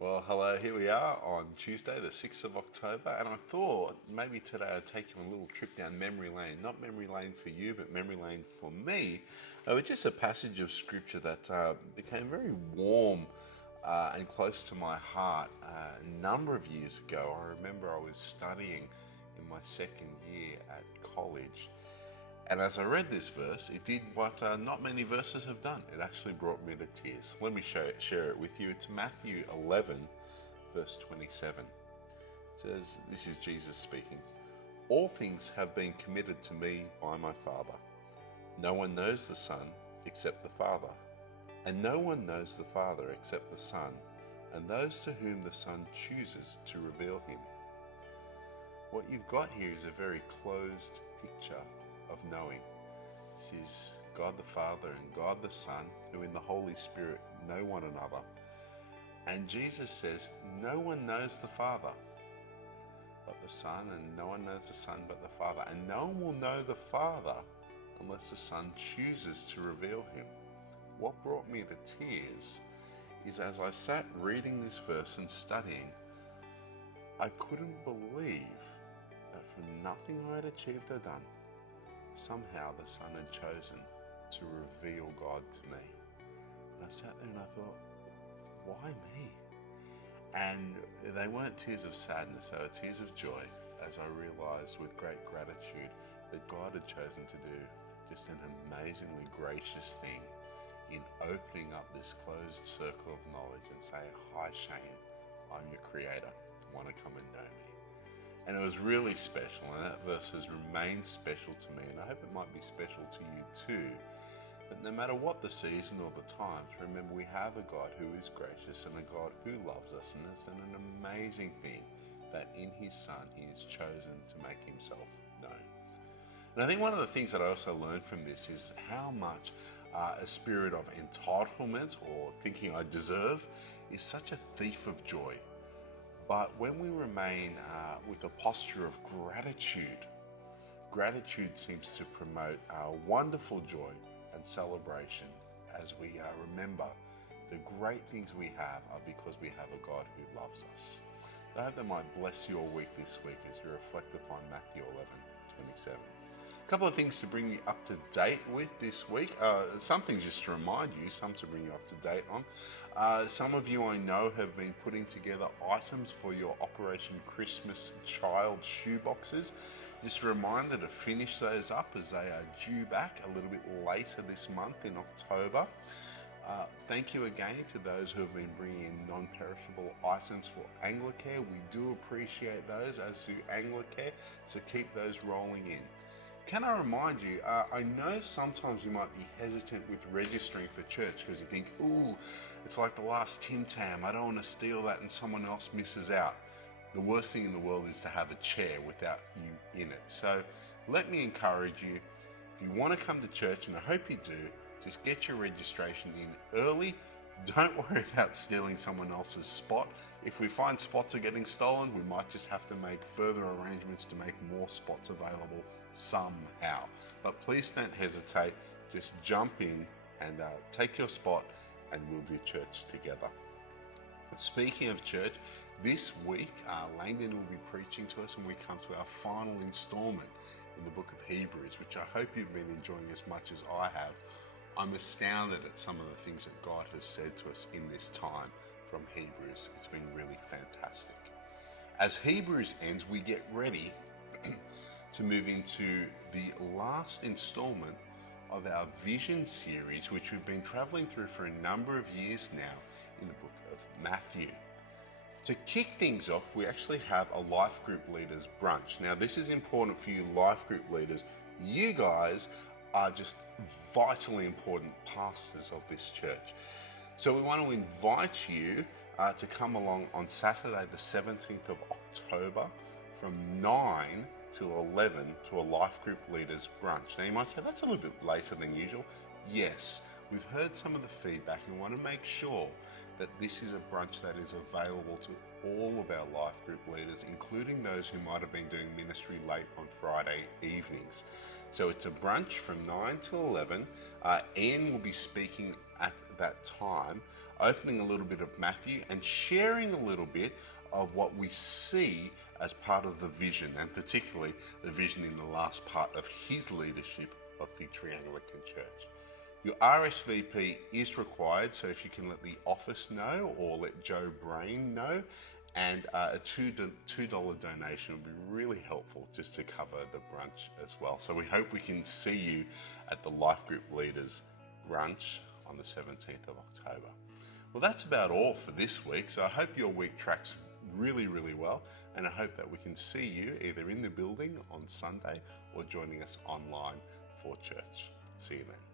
Well, hello, here we are on Tuesday, the 6th of October, and I thought maybe today I'd take you on a little trip down memory lane. Not memory lane for you, but memory lane for me. With just a passage of scripture that became very warm and close to my heart a number of years ago. I remember I was studying in my second year at college. And as I read this verse, it did what not many verses have done. It actually brought me to tears. Let me share it with you. It's Matthew 11, verse 27. It says, this is Jesus speaking. All things have been committed to me by my Father. No one knows the Son except the Father. And no one knows the Father except the Son, and those to whom the Son chooses to reveal him. What you've got here is a very closed picture of knowing. This is God the Father and God the Son, who in the Holy Spirit know one another. And Jesus says, no one knows the Father but the Son, and no one knows the Son but the Father. And no one will know the Father unless the Son chooses to reveal him. What brought me to tears is as I sat reading this verse and studying, I couldn't believe that for nothing I had achieved or done, somehow the Son had chosen to reveal God to me. And I sat there and I thought, why me? And they weren't tears of sadness, they were tears of joy as I realized with great gratitude that God had chosen to do just an amazingly gracious thing in opening up this closed circle of knowledge and say, hi Shane, I'm your creator, want to come and know me? And it was really special, and that verse has remained special to me, and I hope it might be special to you too. That no matter what the season or the times, remember we have a God who is gracious and a God who loves us and has done an amazing thing, that in his Son he has chosen to make himself known. And I think one of the things that I also learned from this is how much a spirit of entitlement or thinking I deserve is such a thief of joy. But when we remain with a posture of gratitude, gratitude seems to promote wonderful joy and celebration as we remember the great things we have are because we have a God who loves us. I hope that might bless your week this week as you reflect upon Matthew 11:27. A couple of things to bring you up to date with this week. Some things just to remind you, some to bring you up to date on. Some of you I know have been putting together items for your Operation Christmas Child shoeboxes. Just a reminder to finish those up as they are due back a little bit later this month in October. Thank you again to those who have been bringing in non-perishable items for Anglicare. We do appreciate those, as do Anglicare, so keep those rolling in. Can I remind you, I know sometimes you might be hesitant with registering for church because you think, ooh, it's like the last Tim Tam, I don't want to steal that and someone else misses out. The worst thing in the world is to have a chair without you in it. So let me encourage you, if you want to come to church, and I hope you do, just get your registration in early. Don't worry about stealing someone else's spot. If we find spots are getting stolen, we might just have to make further arrangements to make more spots available somehow. But please don't hesitate. Just jump in and take your spot and we'll do church together. Speaking of church, this week Langdon will be preaching to us when we come to our final installment in the book of Hebrews, which I hope you've been enjoying as much as I have. I'm astounded at some of the things that God has said to us in this time from Hebrews. It's been really fantastic. As Hebrews ends, we get ready to move into the last installment of our Vision series, which we've been traveling through for a number of years now in the book of Matthew. To kick things off, we actually have a life group leaders brunch. Now, this is important for you life group leaders. You guys are just vitally important pastors of this church. So we want to invite you to come along on Saturday the 17th of October from 9 till 11 to a life group leaders brunch. Now you might say, that's a little bit later than usual. Yes, We've heard some of the feedback and want to make sure that this is a brunch that is available to all of our life group leaders, including those who might have been doing ministry late on Friday evenings. So it's a brunch from 9 till 11. Ian will be speaking at that time, opening a little bit of Matthew and sharing a little bit of what we see as part of the vision, and particularly the vision in the last part of his leadership of Victory Anglican Church. Your RSVP is required, so if you can let the office know or let Joe Brain know, and a $2 donation would be really helpful just to cover the brunch as well. So we hope we can see you at the Life Group Leaders brunch on the 17th of October. Well, that's about all for this week. So I hope your week tracks really, really well. And I hope that we can see you either in the building on Sunday or joining us online for church. See you then.